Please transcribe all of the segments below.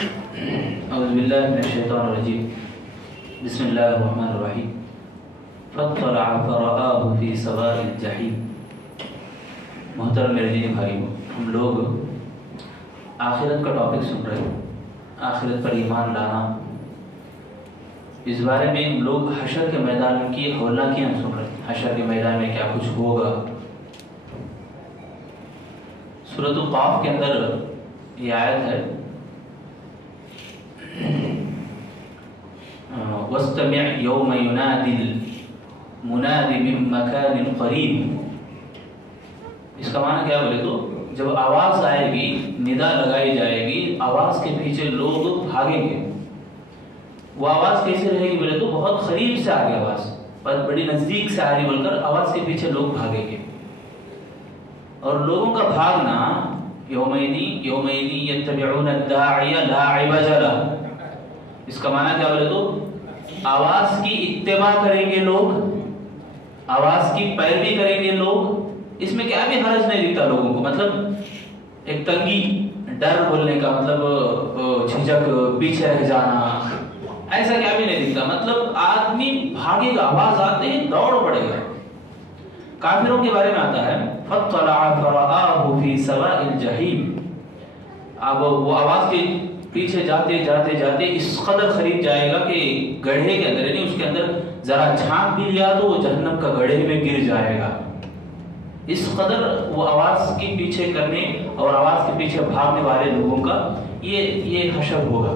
اعوذ باللہ من الشیطان الرجیم بسم اللہ الرحمن الرحیم فاطلع فرآہ فی سواء الجحیم۔ محترم میرے دینی بھائیوں، ہم لوگ آخرت کا ٹاپک سن رہے ہیں، آخرت پر ایمان لانا۔ اس بارے میں ہم لوگ حشر کے میدان کی ہولناکیاں سن رہے ہیں، حشر کے میدان میں کیا کچھ ہوگا۔ سورۃ القاف کے اندر یہ آیت ہے وَاسْتَمِعْ يَوْمَ يُنَادِ الْمُنَادِ مِن مَكَانٍ قَرِيبٍ۔ اس کا معنی کیا بولے تو جب آواز آئے گی، ندا لگائی جائے گی، آواز کے پیچھے لوگ بھاگیں گے۔ وہ آواز کیسے رہے گی بولے تو بہت قریب سے آ گئی آواز، بہت بڑی نزدیک سے آ رہی بول کر آواز کے پیچھے لوگ بھاگیں گے۔ اور لوگوں کا بھاگنا یومئذ یتبعون الداعی لا عوج لہ، اس کا معنی کیا بولے تو آواز کی اتباع کریں گے لوگ، آواز کی پیروی کریں گے لوگ۔ اس میں کیا بھی حرج نہیں دکھتا لوگوں کو، مطلب ایک تنگی، ڈر بولنے کا مطلب جھجک، پیچھے رہ جانا، ایسا کیا بھی نہیں دکھتا۔ مطلب آدمی بھاگے گا، آواز آتے ہی دوڑ پڑے گا۔ کافروں کے بارے میں آتا ہے فَاطَّلَعَ فَرَآهُ فِي سَوَاءِ الْجَحِيمِ۔ اب وہ آواز کے پیچھے جاتے جاتے جاتے اس قدر قریب جائے گا کہ گڑھے کے اندر، یعنی اس کے اندر ذرا جھانک بھی لیا تو وہ جہنم کا گڑھے میں گر جائے گا۔ اس قدر وہ آواز کے پیچھے کرنے اور آواز کے پیچھے بھاگنے والے لوگوں کا یہ حشر ہوگا۔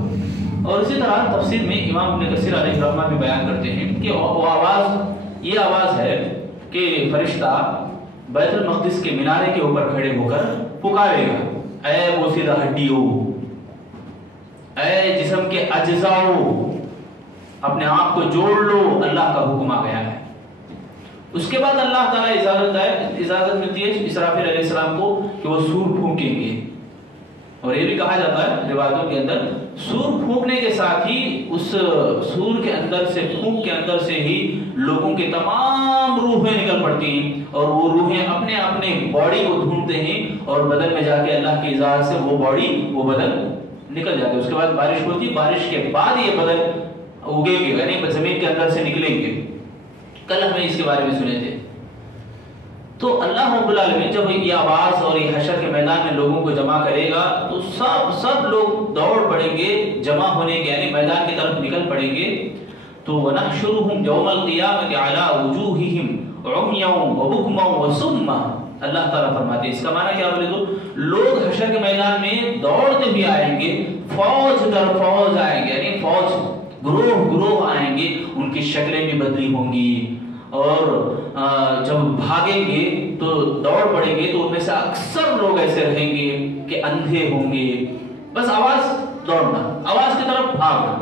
اور اسی طرح تفسیر میں امام ابن کثیر علیہ الرحمہ بھی بیان کرتے ہیں کہ وہ آواز، یہ آواز ہے کہ فرشتہ بیت المقدس کے مینارے کے اوپر کھڑے ہو کر پکارے گا، اے بوسیدہ ہڈیوں، اے جسم کے اجزاؤ، اپنے آپ کو جوڑ لو، اللہ کا حکم آ گیا ہے۔ اس کے بعد اللہ تعالیٰ اجازت ملتی ہے اسرافیل علیہ السلام کو کہ وہ سور پھونکیں گے۔ اور یہ بھی کہا جاتا ہے روایتوں کے اندر سور پھونکنے کے ساتھ ہی اس سور کے اندر سے، پھونک کے اندر سے ہی لوگوں کے تمام روحیں نکل پڑتی ہیں، اور وہ روحیں اپنے اپنے باڈی کو ڈھونڈتے ہیں اور بدن میں جا کے اللہ کی اجازت سے وہ باڈی، وہ بدن نکل جاتے ہیں۔ اس کے بعد بارش ہوتی، بارش کے بعد یہ بدن اگے گے، یعنی زمین کے اندر سے نکلیں گے۔ کل ہمیں اس کے بارے میں سنے تھے۔ تو اللہ رب العالمین جب یہ آواز اور یہ حشر کے میدان میں لوگوں کو جمع کرے گا تو سب لوگ دوڑ پڑیں گے، جمع ہونے کے یعنی میدان کی طرف نکل پڑیں گے۔ تو وَنَحْشُرُهُمْ يَوْمَ الْقِيَامَةِ عَلَىٰ وُجُوهِهِمْ عُمْيًا وَبُكْمًا وَصُمًّا۔ اللہ تعالیٰ فرماتے ہیں، اس کا معنی کیا بولے تو لوگ حشر کے میدان میں دوڑتے بھی آئیں گے، فوج در فوج آئیں گے، یعنی فوج گروہ گروہ آئیں گے، ان کی شکلیں بھی بدلی ہوں گی۔ اور جب بھاگیں گے تو دوڑ پڑیں گے تو ان میں سے اکثر لوگ ایسے رہیں گے کہ اندھے ہوں گے، بس آواز دوڑنا، آواز کی طرف بھاگنا۔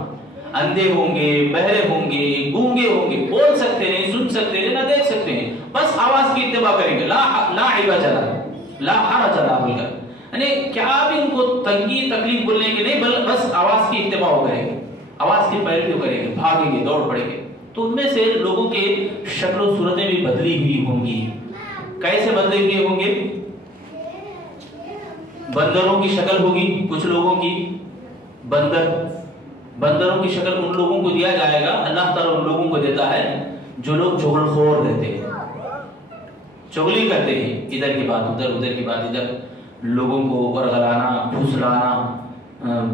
اندھے ہوں گے، بہرے ہوں گے، گونگے ہوں گے، بول سکتے نہیں، سن سکتے نہیں، نہ دیکھ سکتے ہیں، بس آواز کی اتباع کریں گے، لا عوج لہ، لا حرج لہ بول کر، یعنی کیا بھی ان کو تنگی تکلیف بولنے کی نہیں، بس آواز کی اتباع کریں گے، آواز کی پیروی کریں گے، بھاگیں گے، دوڑ پڑیں گے۔ تو ان میں سے لوگوں کے شکل و صورتیں بھی بدلی ہوئی ہوں گی۔ کیسے بدلے ہوئے ہوں گے؟ بندروں کی شکل ہوگی کچھ لوگوں کی، بندروں کی شکل ان لوگوں کو دیا جائے گا، اللہ تعالیٰ ان لوگوں کو دیتا ہے جو لوگ چغل خور رہتے ہیں، چغلی کرتے ہیں، ادھر کی بات ادھر، ادھر کی بات ادھر، لوگوں کو ورغلانا، پھسلانا،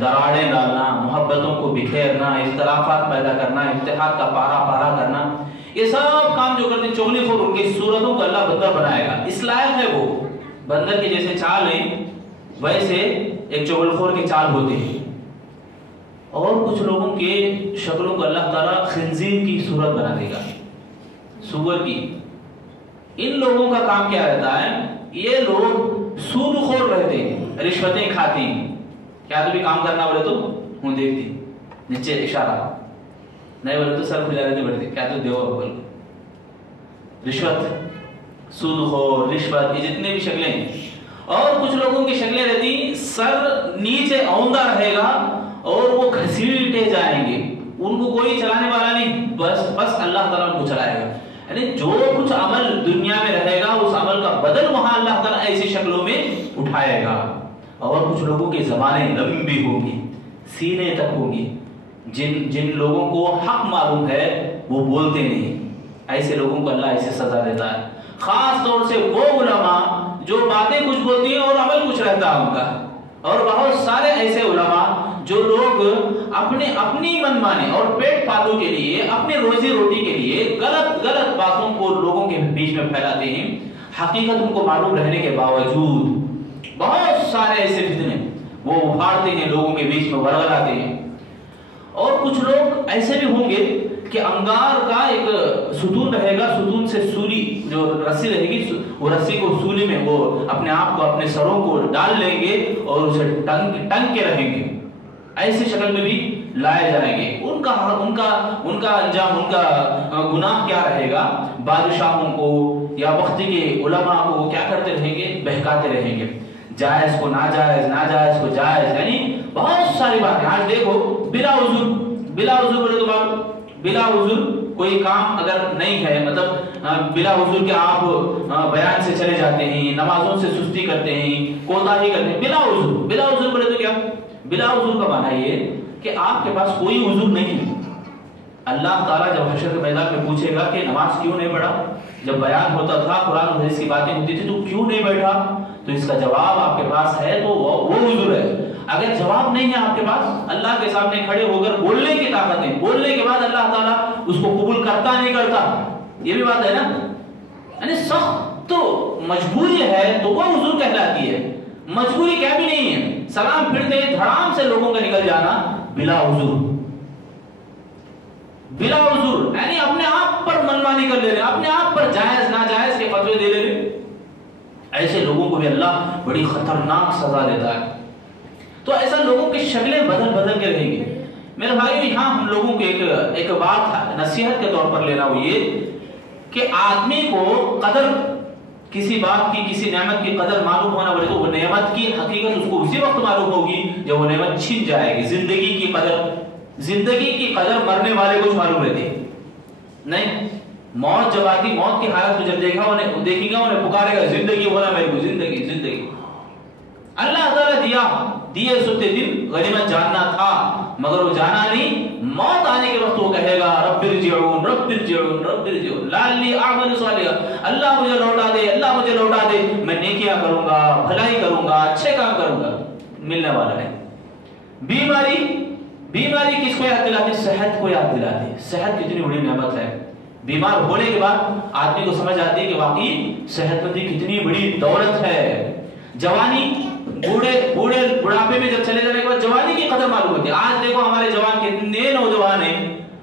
دراڑیں ڈالنا، محبتوں کو بکھیرنا، اختلافات پیدا کرنا، اتحاد کا پارا پارا کرنا، یہ سب کام جو کرتے ہیں چغلی خور، ان کی صورتوں کو اللہ بندر بنائے گا۔ اس لائق ہے وہ، بندر کے جیسے چال ہیں ویسے ایک چغل خور کے چال ہوتے ہیں۔ اور کچھ لوگوں کے شکلوں کو اللہ تعالیٰ خنزیر کی صورت بنا دے گا، سور کی۔ ان لوگوں کا کام کیا رہتا ہے؟ یہ لوگ سود خور رہتے ہیں، رشوتیں کھاتے ہیں۔ کیا تو بھی کام کرنا بولے تو ہوں دیکھتی نیچے اشارہ، نہیں بولے تو سر کھلا رہتے بڑھتے، کیا تو دیو بول، رشوت، سود خور، رشوت، یہ جتنے بھی شکلیں ہیں۔ اور کچھ لوگوں کی شکلیں رہتی سر نیچے اوندا رہے گا اور وہ گھسیٹے جائیں گے، ان کو کوئی چلانے والا نہیں، بس اللہ تعالیٰ ان کو چلائے گا۔ یعنی جو کچھ عمل دنیا میں رہے گا اس عمل کا بدل وہاں اللہ تعالیٰ ایسی شکلوں میں اٹھائے گا۔ اور کچھ لوگوں کی زبانیں لمبی ہوں گی، सीने तक होंगी। जिन लोगों को हक मालूम है वो बोलते नहीं, ऐसे लोगों को अल्लाह ऐसे सजा देता है। खास तौर से वो उलमा जो बातें कुछ बोलती हैं और अमल कुछ रहता है उनका, और बहुत सारे ऐसे उलमा जो लोग अपनी मनमानी और पेट पालू के लिए, अपनी रोजी रोटी के लिए गलत बातों को लोगों के बीच में फैलाते हैं। हकीकत उनको मालूम रहने के बावजूद बहुत सारे ऐसे फितने वो उभारते हैं, लोगों के बीच में वरगलाते हैं। और कुछ लोग ऐसे भी होंगे कि अंगार का एक सुतून रहेगा, सुतून से सूली जो रस्सी रहेगी, वो रस्सी को सूली में वो अपने आप को, अपने सरों को डाल लेंगे और उसे टंग के रहेंगे। ऐसी शक्ल में भी लाए जाएंगे। उनका अंजाम, उनका गुनाह क्या रहेगा? बादशाहों को या वक्त के उलमा को क्या करते रहेंगे? बहकाते रहेंगे। जायज को नाजायज, नाजायज को जायज, यानी बहुत सारी बातें। आज देखो, बिला उज़ुर बोले तो बिला उज़ुर कोई काम अगर नहीं है, मतलब बिला उज़ुर के आप बयान से चले जाते हैं, नमाजों से सुस्ती करते हैं, कोताही करते हैं, बिला उज़ुर बोले तो क्या? बिला उज़ुर का माना ये कि आपके पास कोई उज़ुर नहीं है। अल्लाह ताला जब हशर के मैदान में पूछेगा कि नमाज क्यों नहीं पढ़ा, जब बयान होता था, कुरान और हदीस की बातें होती थी, तो क्यों नहीं बैठा? तो इसका जवाब आपके पास है तो वो उज़ुर है। अगर जवाब नहीं है आपके पास, अल्लाह के सामने खड़े होकर बोलने की ताकत है, बोलने के बाद अल्लाह ताला उसको कबूल करता नहीं करता, ये भी बात है ना। यानी सख्त तो मजबूरी है तो वो उज़ुर कहलाती है। मजबूरी क्या भी नहीं है, सलाम फिरते धड़ाम से लोगों का निकल जाना बिला उज़ुर यानी अपने आप पर मनमानी कर ले रहे, अपने आप पर जायज नाजायज के फतवे दे ले रहे। ऐसे लोगों को भी अल्लाह बड़ी खतरनाक सजा देता है। तो ऐसा लोगों की शक्लें बदल के रहेंगी। मेरे भाइयों, यहाँ हम लोगों को एक बात नसीहत के तौर पर लेना हो ये कि आदमी को कदर, किसी बात की, किसी नेमत की कदर मालूम होना बोले तो वो नेमत की हकीकत उसको उसी वक्त मालूम होगी जब वो नेमत छिन जाएगी। जिंदगी की कदर मरने वाले को मालूम रहती नहीं। मौत जब आती, मौत की हालत में जब देखेगा उन्हें पुकारेगा, जिंदगी होना मेरे को, जिंदगी। अल्लाह ताला दिए सोते दिन गनीमत जानना था, मगर वो जाना नहीं। मौत आने के वक्त वो कहेगा रब्बिरजिऊन लाल्ली अअमल सालिहा, अल्लाह मुझे लौटा दे, मैं नेकियां करूंगा, भलाई करूंगा, अच्छे काम करूंगा। मिलने वाला है। बीमारी किसको याद दिलाती? सेहत को याद दिलाती। सेहत कितनी बड़ी नेमत है। बीमार होने के बाद आदमी को समझ आती है कि वाकई सेहतमंदी कितनी बड़ी दौलत है। जवानी, बुढ़ापे में जब चले जाने के बाद जवानी की कदर मालूम होती है। आज देखो हमारे जवान कितने नौजवान हैं,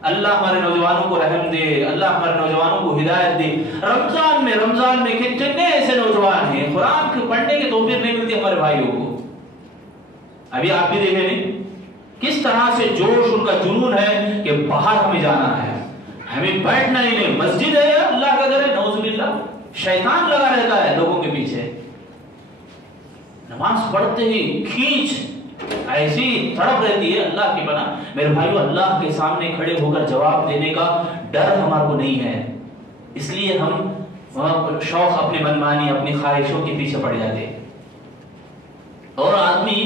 अल्लाह हमारे नौजवानों को रहम दे, अल्लाह हमारे नौजवानों को हिदायत दे। रमजान में कितने ऐसे नौजवान हैं, कुरान के पढ़ने की तौफीक नहीं मिलती हमारे भाइयों को। अभी आप भी देखे नहीं किस तरह से जोश, उनका जुनून है कि बाहर हमें जाना है, हमें बैठना ही नहीं। मस्जिद है, अल्लाह का घर है, नौजुबिल्लाह, शैतान लगा रहता है लोगों के पीछे। नमाज पढ़ते ही खींच ऐसी तड़प रहती है अल्लाह की बना। मेरे भाइयों, अल्लाह के सामने खड़े होकर जवाब देने का डर हमारे को नहीं है, इसलिए हम शौक, अपनी मनमानी, अपनी ख्वाहिशों के पीछे पड़ जाते हैं। और आदमी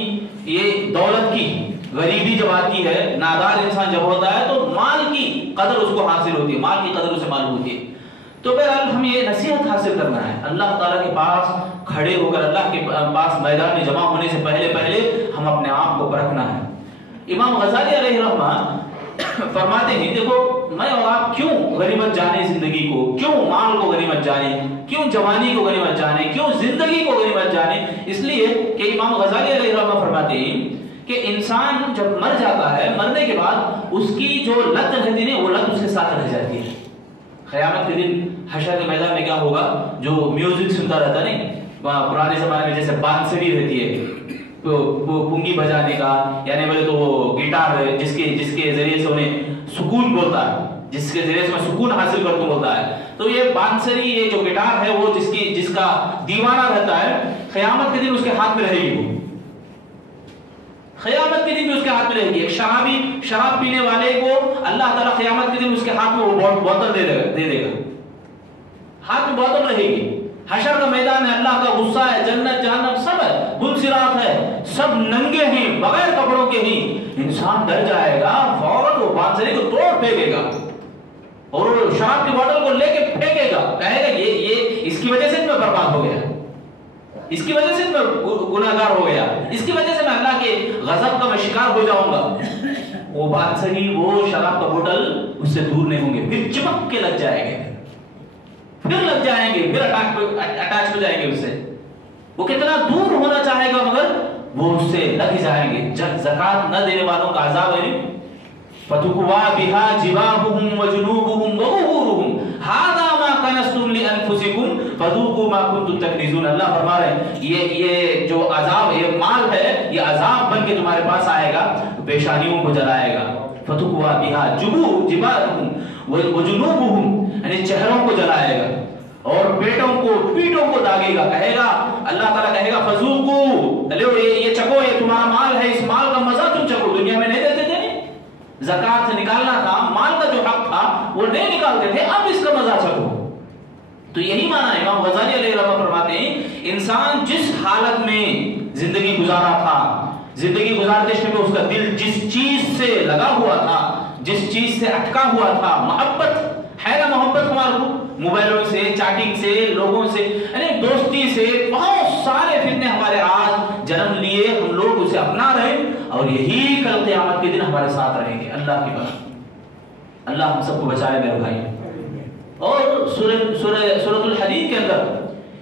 ये दौलत की, गरीबी जब आती है, नादार इंसान जब होता है, तो माल की कदर उसको हासिल होती है, माल की कदर उसे मालूम होती है। तो बहरहाल हम ये नसीहत हासिल करना है, अल्लाह ताला के पास खड़े होकर, अल्लाह के पास मैदान में जमा होने से पहले हम अपने आप को परखना है। इमाम गजाली अलैहिर्रहमान फरमाते हैं, देखो मैं और आप क्यों गनीमत जाने जिंदगी को, क्यों माल को गनीमत जाने, क्यों जवानी को गनीमत जाने, क्यों जिंदगी को गनीमत जाने? इसलिए कि इमाम गजाली अलैहिर्रहमान फरमाते हैं कि इंसान जब मर जाता है, मरने के बाद उसकी जो लत रहती है वो लत उसके साथ रह जाती है। क़यामत के दिन हशर के मैदान में क्या होगा? जो म्यूजिक सुनता रहता नहीं, पुराने जमाने में जैसे बांसुरी रहती है, तो वो पुंगी बजाने का, यानी बोले तो वो गिटार जिसके जरिए से उन्हें सुकून बोलता है, जिसके जरिए से मैं सुकून हासिल करता हूं बोलता है। तो ये बांसुरी, ये जो गिटार है, वो जिसका दीवाना रहता है, क़यामत के दिन उसके हाथ में रहेगी। वो क़यामत के दिन भी उसके हाथ में रहेगी। एक शराब पीने वाले को अल्लाह ताला क़यामत के दिन उसके हाथ में वो बोतल दे देगा, हाथ में बोतल रहेगी। हशर का मैदान है, अल्लाह का गुस्सा है, जन्नत जहन्नम सब है, पुल सिरात है, सब नंगे हैं बगैर कपड़ों के ही। इंसान डर जाएगा, फौरन वो बांसुरी को तोड़ फेंकेगा और शराब की बोतल को लेके फेंकेगा, कहेगा ये इसकी वजह से मैं बर्बाद हो गया, इसकी वजह से मैं गुनाहगार हो गया, इसकी वजह से मैं अल्लाह के गजब का मैं शिकार हो जाऊंगा। वो बांसुरी, वो शराब का बोतल उससे दूर नहीं होंगे, फिर चिपक के लग जाएंगे, फिर लग जाएंगे, फिर अटैच हो जाएंगे उससे। वो कितना दूर होना चाहेगा मगर वो उससे लग जाएंगे। ज़कात न देने वालों का अज़ाब है। फतुकवा बिहा जिबाहुहुम व जुनूबुहुम व ज़ुहूरुहुम हादा मा कनस्तुम लिअनफुसिकुम फदूकू मा कुंतुम तकनिज़ून। अल्लाह फरमा रहे हैं ये जो अज़ाब, ये माल है, ये अज़ाब बन के तुम्हारे पास आएगा, पेशानियों को जलाएगा। फतुकवा बिहा जिबाहुहुम व जुनूबुहुम, यानी चेहरों को जलाएगा और पीठों को दागेगा। कहेगा अल्लाह ताला कहेगा फज़ूकू, लो ये चखो, ये तुम्हारा माल है, इस माल का मजा तुम चखो। दुनिया में नहीं देते थे, ज़कात निकालना था, माल का जो हक था वो नहीं निकालते थे, अब इसका मजा चखो। तो यही माना है। इमाम गज़ाली अलैहि रहमत फरमाते हैं इंसान जिस हालत में जिंदगी गुजारा था, जिंदगी गुजारते समय उसका दिल जिस चीज से लगा हुआ था, जिस चीज से अटका हुआ था, मोहब्बत है ना, मोहब्बत हमारे को मोबाइलों से, चैटिंग से, लोगों से, यानी दोस्ती से, बहुत सारे फितने हमारे आज जन्म लिए, हम लोग उसे अपना रहे और यही कल क़यामत के दिन हमारे साथ रहेंगे। अल्लाह की बात, अल्लाह हम सबको बचाए मेरे भाई। और सूरतुल हदीद के अंदर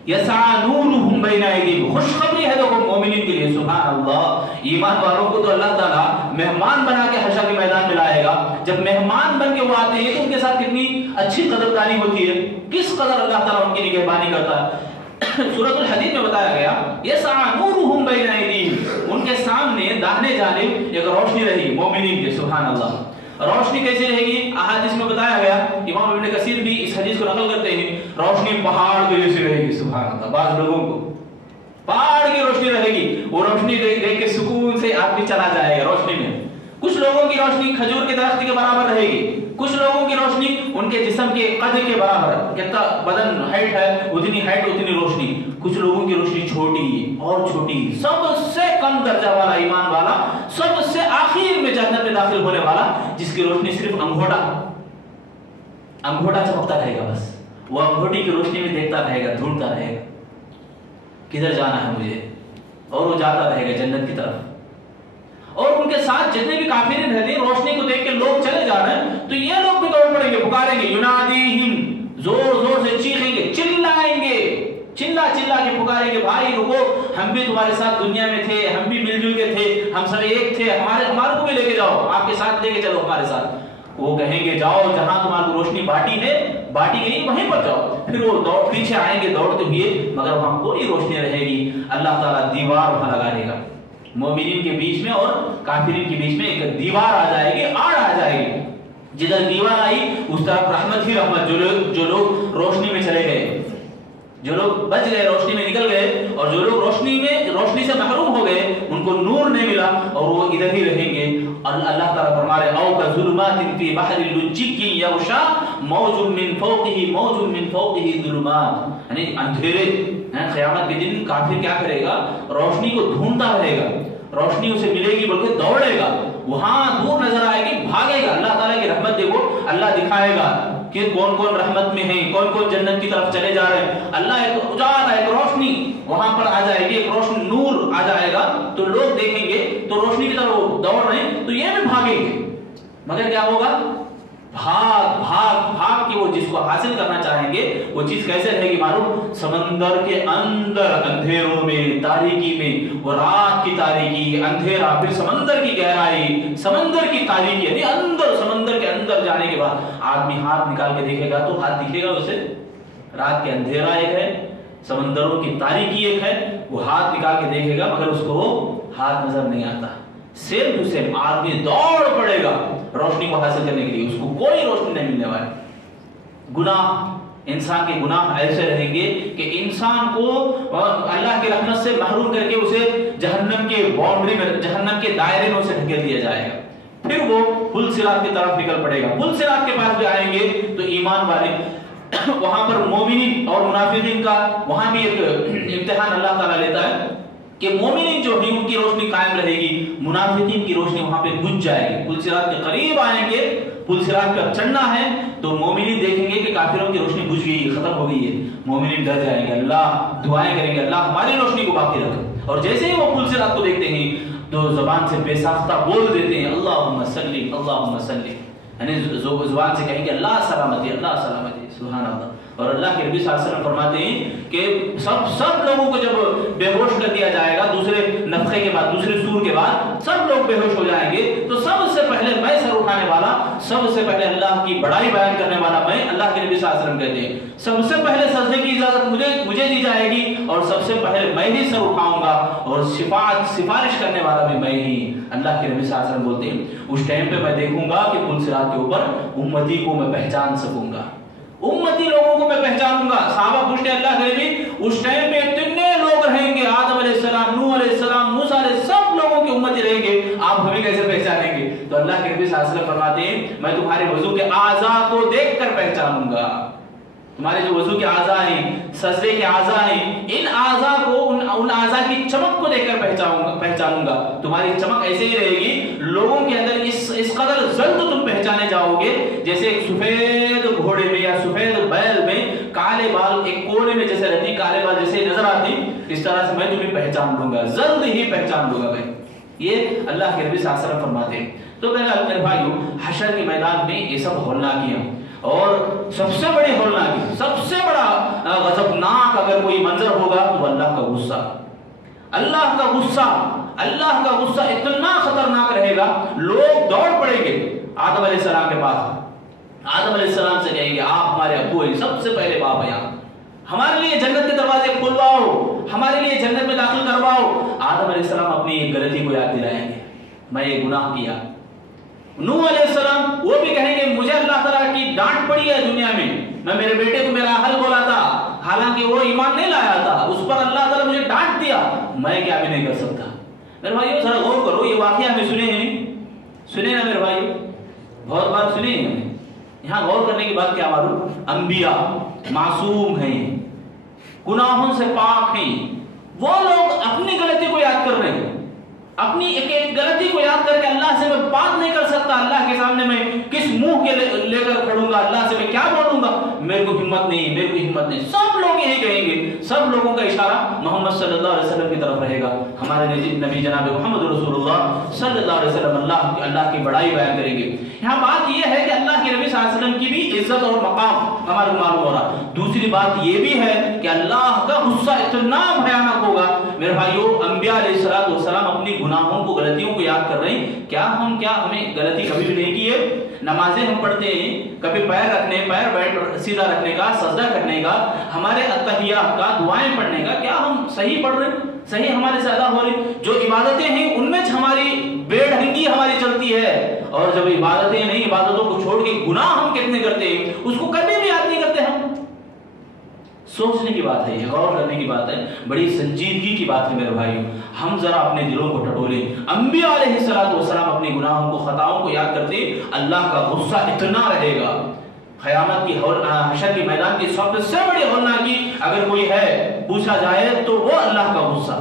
यसा नूरुहुम बैना यदीहिम, खुशखबरी है देखो मोमिनीन के लिए। सुभान अल्लाह, ईमान वालों को तो अल्लाह ताला मेहमान बना के हशर के मैदान में लाएगा। जब मेहमान बन के वो आते हैं तो उनके साथ कितनी अच्छी कदरदानी होती है, किस कदर अल्लाह ताला उनकी निगहबानी करता है। सूरतुल हदीद में बताया गया यसा नूरुहुम बैना यदीहिम, उनके सामने दाहिने जानिब एक रोशनी रही मोमिनीन के। सुभान अल्लाह, रोशनी कैसे रहेगी? अहादीस में बताया गया, इमाम इब्न कसीर भी इस हदीस को नकल करते हैं, रोशनी पहाड़ के जैसी रहेगी। सुभान अल्लाह, बाज़ लोगों को पहाड़ की रोशनी रहेगी, वो रोशनी देख के सुकून से आदमी चला जाएगा रोशनी में। कुछ लोगों की रोशनी खजूर के दरख्त के बराबर रहेगी, कुछ लोगों की रोशनी उनके जिस्म के कद के बराबर, कितना बदन हाइट है उतनी हाइट उतनी रोशनी। कुछ लोगों की रोशनी छोटी और छोटी, सबसे कम दर्जा वाला ईमान वाला, सबसे आखिर में जन्नत में दाखिल होने वाला, जिसकी रोशनी सिर्फ अंगूठा चमकता रहेगा, बस वो अंगूठी की रोशनी में देखता रहेगा, ढूंढता रहेगा किधर जाना है मुझे, और वो जाता रहेगा जन्नत की तरफ। और उनके साथ जितने भी काफिर रहते हैं, रोशनी को देख के लोग चले जा रहे हैं तो ये लोग भी दौड़ पड़ेंगे, पुकारेंगे, युनादीहिम, जोर जोर से चीखेंगे, चिल्लाएंगे, चिल्ला के पुकारेंगे, भाई रुको, हम भी तुम्हारे साथ दुनिया में थे, हम भी मिलजुल के थे, हम सब एक थे, हमारे को भी लेके जाओ, आपके साथ लेके चलो हमारे साथ। वो कहेंगे जाओ, जहां तुम्हारी रोशनी बाटी गई वहीं पर जाओ। फिर वो पीछे आएंगे दौड़ते हुए, मगर वहां कोई रोशनी रहेगी। अल्लाह ताला दीवार वहां लगा देगा, मोमिनीन के बीच में और काफिरीन के बीच में एक दीवार आ जाएगी, आड़ आ जाएगी। जिधर दीवार आई उस तरफ रहमत ही रहमत। जो लोग रोशनी में चले गए, जो लोग बच गए, रोशनी में निकल गए, और जो लोग रोशनी से महरूम हो गए, उनको नूर नहीं मिला और वो इधर ही रहेंगे। और अल्लाह ताला फरमा रहे औ का ज़ुलुमातिन फी बहरिल लुज्जिकी यग़शा मौजुन मिन फ़ौक़िही ज़ुलुमात, यानी अंधेरे क़यामत के दिन काफिर क्या करेगा? रोशनी को ढूंढता रहेगा, रोशनी उसे मिलेगी बल्कि दौड़ेगा, वहां दूर नजर आएगी, भागेगा। अल्लाह ताला की रहमत देखो, अल्लाह दिखाएगा कि कौन कौन रहमत में है, कौन कौन जन्नत की तरफ चले जा रहे हैं। अल्लाह एक उजाला, एक रोशनी वहां पर आ जाएगी, एक रोशनी नूर आ जाएगा, तो लोग देखेंगे तो रोशनी की तरफ दौड़ रहे हैं, तो ये भी भागेंगे, मगर क्या होगा? भाग के वो जिसको हासिल करना चाहेंगे वो चीज कैसे रहेगी मालूम? समंदर के अंदर अंधेरों में, तारीकी में, वो रात की तारीकी, अंधेरा, फिर समंदर की गहराई, समंदर की तारीकी, यानी अंदर, समंदर के अंदर जाने के बाद आदमी हाथ निकाल के देखेगा तो हाथ दिखेगा उसे। रात के अंधेरा एक है, समंदरों की तारीकी एक है, वो हाथ निकाल के देखेगा मगर उसको हाथ नजर नहीं आता। सेम टू सेम आदमी दौड़ पड़ेगा रोशनी को हासिल करने के लिए, उसको कोई रोशनी नहीं मिलने वाली। गुनाह, इंसान के गुनाह ऐसे रहेंगे कि इंसान को अल्लाह की रहमत से महरूम करके उसे जहन्नम के बाउंड्री में, जहन्नम के दायरे में उसे ढकेल दिया जाएगा। फिर वो पुल सिरात की तरफ निकल पड़ेगा। पुल सिरात के पास भी आएंगे तो ईमान वाले, वहां पर मोमिनीन और मुनाफिकीन का वहां भी एक इम्तिहान अल्लाह ताला लेता है। کہ مومنین جو ہیں ان کی روشنی قائم رہے گی، منافقین کی روشنی وہاں پہ بجھ جائے گی. پل صراط کے قریب آئیں گے، پل صراط پر چڑھنا ہے تو مومنین دیکھیں گے کہ کافروں کی روشنی بجھ گئی، ختم ہو گئی ہے. مومنین ڈر جائیں گے، اللہ دعائیں کریں گے اللہ ہماری روشنی کو باقی رکھ. اور جیسے ہی وہ پل صراط کو دیکھتے ہیں تو زبان سے بے ساختہ بول دیتے ہیں اللہم صلی اللہم صلی، یعنی زبان سے کہیں گے اللہ سلامتی اللہ سلامتی. سبحان اللہ. اور اللہ کے نبی صلی اللہ علیہ وسلم فرماتے ہیں کہ سب لوگوں کو جب بے ہوش کر دیا جائے گا دوسرے نفخے کے بعد، دوسرے سور کے بعد سب لوگ بے ہوش ہو جائیں گے تو سب سے پہلے میں سر اٹھانے والا، سب سے پہلے اللہ کی بڑائی بیان کرنے والا میں. اللہ کے نبی صلی اللہ علیہ وسلم کہتے ہیں سب سے پہلے سجدے کی اجازت مجھے دی جائے گی اور سب سے پہلے میں ہی سر اٹھاؤں گا اور سفارش کرنے والا بھی میں ہی. اللہ کے نبی صلی اللہ علیہ وسلم بولتے ہیں اس ٹائم پہ میں دیکھوں گا کہ پل صراط کے اوپر امتی کو میں پہچان سکوں گا، امتی لوگوں کو میں پہچانوں گا. صحابہ پوچھتے ہیں اللہ کے نبی اس ٹائم پہ اتنے لوگ رہیں گے، آدم علیہ السلام، نوح علیہ السلام، موسیٰ علیہ سب لوگوں کی امتی رہیں گے، آپ ہمیں کیسے پہچانیں گے؟ تو اللہ کے نبی صلی اللہ علیہ وسلم فرماتے ہیں میں تمہارے وضو کے اعضاء کو دیکھ کر پہچانوں گا. تمہارے جو وضو کے اعضاء ہیں، سجدے کے اعضاء ہیں، ان اعضاء کو ان اعضاء کی چمک کو دیکھ کر پہچانوں گا. تمہاری چمک ایسے ہی رہے گی، لوگوں کے اندر اس قدر جلد تم پہچانے جاؤ گے جیسے ایک سفید گھوڑے میں یا سفید بیل میں کالے بال ایک کوڑے میں جیسے رہتی، کالے بال جیسے نظر آتی، اس طرح سے میں تمہیں پہچان لوں گا، جلد ہی پہچان لوں گا میں. یہ اللہ کے نبی صلی اللہ علیہ وسلم فرماتے ہیں. تو میرے بھائیو حشر کے میدان میں یہ سب ہولناکیاں، اور سب سے بڑی ہولناکی، سب سے بڑا غضبناک اگر کوئی منظر ہوگا تو اللہ کا غصہ. اللہ کا غصہ، اللہ کا غصہ اتنا خطرناک رہے گا، لوگ دوڑ پڑیں گے آدم علیہ السلام کے پاس. آدم علیہ السلام سے کہیں گے آپ ہمارے ابو ہیں، سب سے پہلے باپ ہیں، ہمارے لیے جنت کے دروازے کھلواؤ، ہمارے لیے جنت میں داخل کرواؤ. آدم علیہ السلام اپنی ایک غلطی کو یاد دلائیں گے، میں یہ گناہ کیا. نوح علیہ السلام وہ بھی کہیں گے مجھے اللہ تعالیٰ کی ڈانٹ پڑی ہے دنیا میں میرے بیٹے کو میرا اہل بولا تھا، حالانکہ وہ ایمان نہیں لایا تھا، اس پر اللہ تعالیٰ مجھے ڈانٹ دیا، میں کیا بھی نہیں کر سکتا. میرے بھائیو ذرا غور کرو، یہ واقعہ ہمیں سنے ہیں، سنے نا میرے بھائیو، بہت بار سنے ہیں. یہاں غور کرنے کی بات کیا معلوم، انبیاء معصوم ہیں، گناہوں سے پاک ہیں. وہ لوگ اپنی غلطی کو یاد کر رہے ہیں، اپنی ایک غلطی کو یاد کر کے اللہ سے میں بات نہیں کر سکتا، اللہ کے سامنے میں کس منہ کے لے کر کھڑوں گا، اللہ سے میں کیا بولوں گا، میرے کو ہمت نہیں، میرے کو ہمت نہیں. سب لوگ یہی کہیں گے، سب لوگوں کا اشارہ محمد صلی اللہ علیہ وسلم کی طرف رہے گا. ہمارے نبی جناب محمد رسول اللہ صلی اللہ علیہ وسلم اللہ کی بڑائی بیان کریں گے. یہاں بات یہ ہے کہ اللہ کے نبی صلی اللہ علیہ وسلم کی بھی عزت اور مقام ہمارے کو معلوم ہو رہا. دوسری بات یہ بھی ہے کہ اللہ کا غصہ اتنا بھیانک ہوگا. میرے بھائیو انبیاء علیہ السلام اپنی گناہوں کو، غلطیوں کو یاد کر رہے ہیں. کیا ہمیں غلطی کبھی بھی نہیں کی ہے؟ نمازیں ہم پڑھتے ہیں، کبھی پیر سیدھا رکھنے کا، سجدہ کرنے کا، ہمارے اتحیات کا، دعائیں پڑھنے کا، کیا ہم صحیح پڑھ رہے ہیں؟ صحیح ہمارے سے ادا ہو رہی؟ جو عبادتیں ہیں ان میں ہماری بے ڈھنگی ہماری چلتی ہے، اور جب عبادتیں نہیں، عبادتوں کو چھوڑ کے گناہ ہم کتنے کرتے ہیں، اس کو کبھی بھی یاد نہیں کرتے. ہم سوچنے کی بات ہے، یہ غور کرنے کی بات ہے، بڑی سنجیدگی کی بات ہے میرے بھائیوں. ہم ذرا اپنے دلوں کو ٹٹولیں. انبیاء علیہ السلام اپنی گناہوں کو، خطاؤں کو یاد کرتے، اللہ کا غصہ اتنا رہے گا. قیامت کی حشر کے میدان کی سب سے بڑی ہولناکی اگر کوئی ہے پوچھا جائے تو وہ اللہ کا غصہ،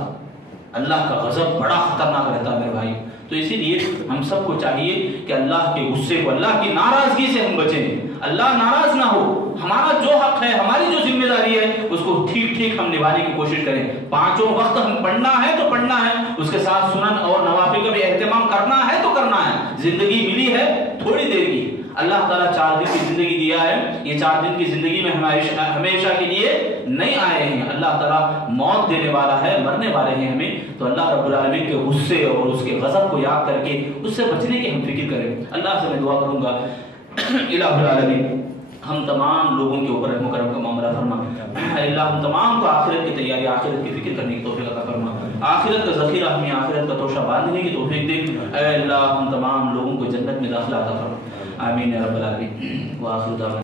اللہ کا غضب بڑا خطرناک رہتا ہے میرے بھائی. تو اسی لیے ہم سب کو چاہیے کہ اللہ کے غصے کو، اللہ کی ناراضگی سے ہم بچیں، اللہ ناراض نہ ہو. ہمارا جو حق ہے، ہماری جو ذمہ داری ہے، اس کو ٹھیک ہم نبھانے کی کوشش کریں. 5 وقت ہم پڑھنا ہے تو پڑھنا ہے، اس کے ساتھ سنن اور نوافل کا بھی اہتمام کرنا ہے تو کرنا ہے. زندگی ملی ہے تھوڑی دیر کی، اللہ تعالیٰ 4 دن کی زندگی دیا ہے. یہ 4 دن کی زندگی میں ہمیشہ کے لیے نہیں آئے ہیں. اللہ تعالیٰ موت دینے والا ہے، مرنے والے ہیں ہمیں. تو اللہ رب العالمین کے غصے اور اس کے غضب کو یاد کر کے اس سے بچنے کی ہم فکر کریں. اللہ سے میں دعا کروں گا الہ العالمین ہم تمام لوگوں کے اوپر رحم و کرم کا معاملہ فرما. اللہ ہم تمام کو آخرت کی تیاری، آخرت کی فکر کرنے کی توفیق عطا فرما. آخرت کا ذخیرہ ہمیں، آخرت کا توشہ باندھنے کی توفیق دے. اے اللہ ہم تمام لوگوں کو جنت میں داخلہ عطا فرما. آمین یا رب العالمین. وآخر دعوانا